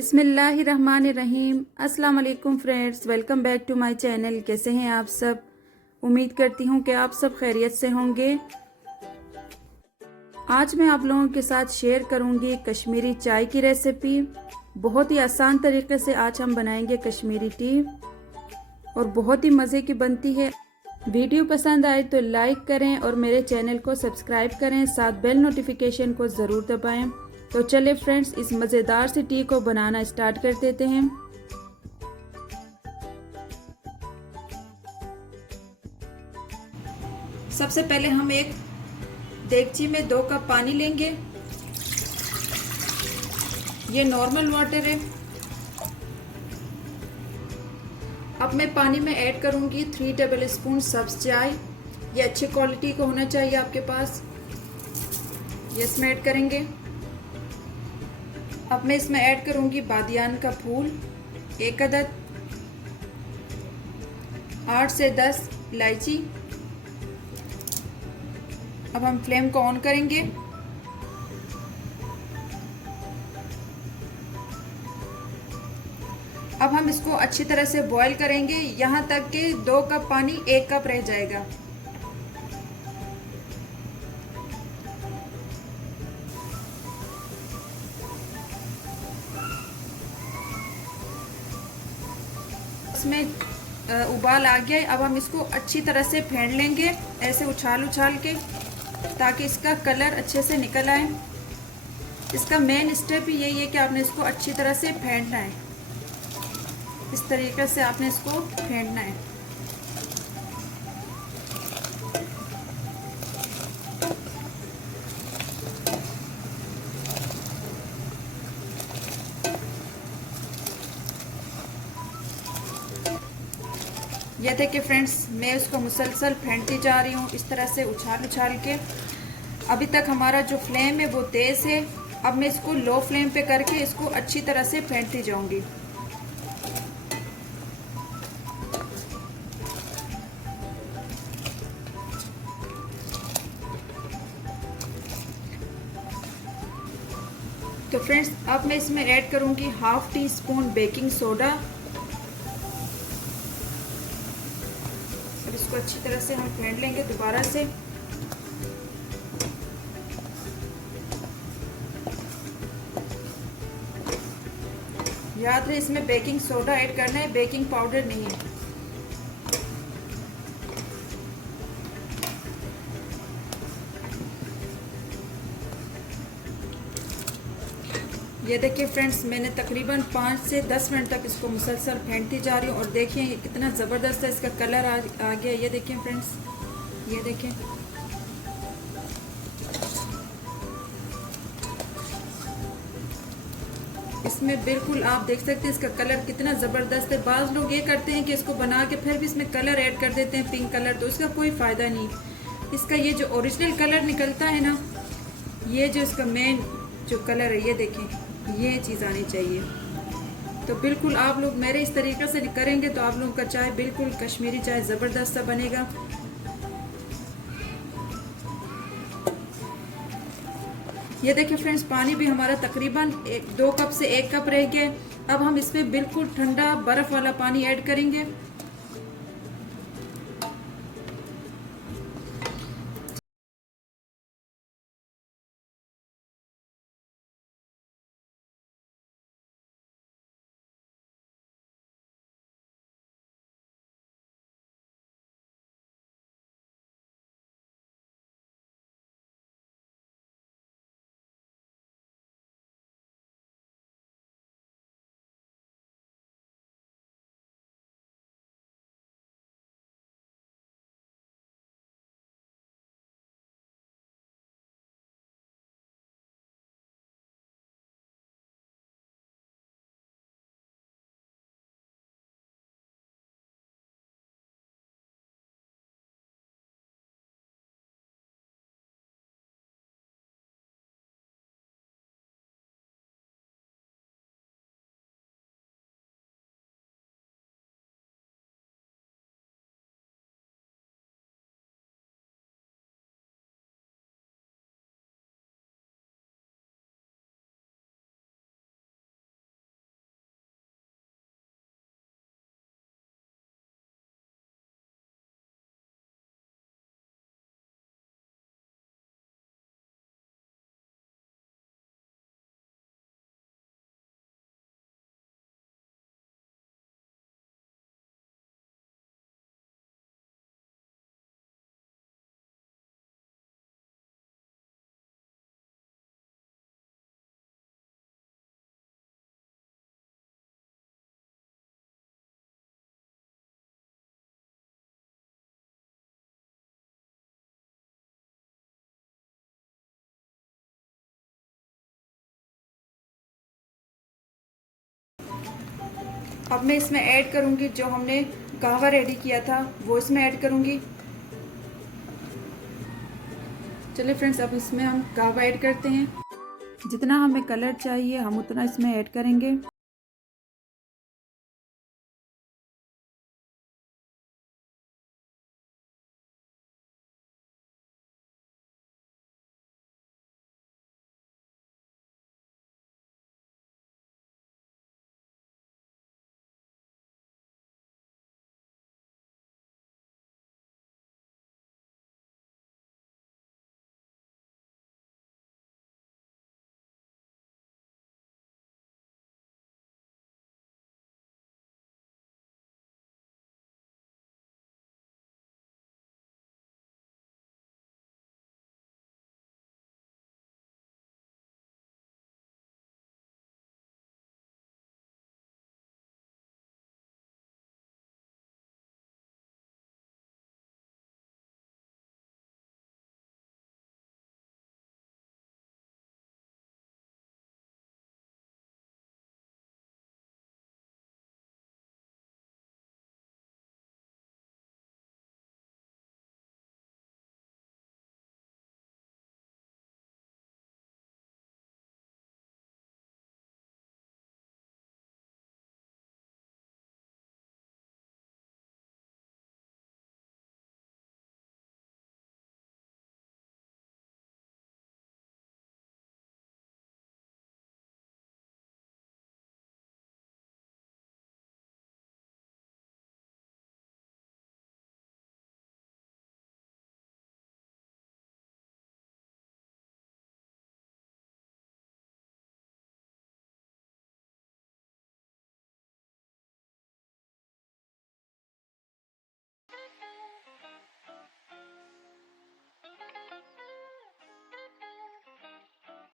बिस्मिल्लाहिर्रहमानिर्रहीम। अस्सलाम वालेकुम friends, welcome back to my channel. कैसे हैं आप सब? उम्मीद करती हूँ कि आप सब खैरियत से होंगे। आज मैं आप लोगों के साथ शेयर करूँगी कश्मीरी चाय की रेसिपी। बहुत ही आसान तरीके से आज हम बनाएंगे कश्मीरी टी और बहुत ही मज़े की बनती है। वीडियो पसंद आए तो लाइक करें और मेरे चैनल को सब्सक्राइब करें, साथ बेल नोटिफिकेशन को ज़रूर दबाएं। तो चले फ्रेंड्स, इस मज़ेदार सी टी को बनाना स्टार्ट कर देते हैं। सबसे पहले हम एक देगची में 2 कप पानी लेंगे। ये नॉर्मल वाटर है। अब मैं पानी में ऐड करूंगी 3 टेबल स्पून सब्ज चाय। ये अच्छी क्वालिटी का होना चाहिए आपके पास। ये इसमें ऐड करेंगे। अब मैं इसमें ऐड करूंगी बादियान का फूल 1 अदद, 8 से 10 इलायची। अब हम फ्लेम को ऑन करेंगे। अब हम इसको अच्छी तरह से बॉईल करेंगे यहाँ तक कि 2 कप पानी 1 कप रह जाएगा। इसमें उबाल आ गया। अब हम इसको अच्छी तरह से फेंट लेंगे, ऐसे उछाल उछाल के, ताकि इसका कलर अच्छे से निकल आए। इसका मेन स्टेप ही यही है कि आपने इसको अच्छी तरह से फेंटना है। इस तरीके से आपने इसको फेंटना है। ये देखिए फ्रेंड्स, मैं इसको मुसलसल फेंटती जा रही हूँ इस तरह से उछाल उछाल के। अभी तक हमारा जो फ्लेम है वो तेज़ है। अब मैं इसको लो फ्लेम पे करके इसको अच्छी तरह से फेंटती जाऊंगी। तो फ्रेंड्स, अब मैं इसमें ऐड करूंगी half tea spoon baking soda. अब इसको अच्छी तरह से हम फेंट लेंगे दोबारा से। याद रहे, इसमें बेकिंग सोडा ऐड करना है, बेकिंग पाउडर नहीं है। ये देखिए फ्रेंड्स, मैंने तकरीबन 5 से 10 मिनट तक इसको मुसलसल फेंटती जा रही हूँ। और देखिए ये कितना ज़बरदस्त है, इसका कलर आ गया। ये देखिए फ्रेंड्स, ये देखें। इसमें बिल्कुल आप देख सकते हैं इसका कलर कितना ज़बरदस्त है। बाज़ लोग ये करते हैं कि इसको बना के फिर भी इसमें कलर ऐड कर देते हैं, पिंक कलर, तो इसका कोई फ़ायदा नहीं। इसका ये जो ओरिजिनल कलर निकलता है ना, ये जो इसका मेन जो कलर है, ये देखें, ये चीज़ आनी चाहिए। तो बिल्कुल आप लोग मेरे इस तरीके से करेंगे तो आप लोगों का चाय बिल्कुल कश्मीरी चाय ज़बरदस्त सा बनेगा। ये देखिए फ्रेंड्स, पानी भी हमारा तकरीबन 2 कप से 1 कप रह गया। अब हम इसमें बिल्कुल ठंडा बर्फ़ वाला पानी ऐड करेंगे। अब मैं इसमें ऐड करूँगी जो हमने कहवा रेडी किया था वो इसमें ऐड करूँगी। चलिए फ्रेंड्स, अब इसमें हम कहवा ऐड करते हैं। जितना हमें कलर चाहिए हम उतना इसमें ऐड करेंगे।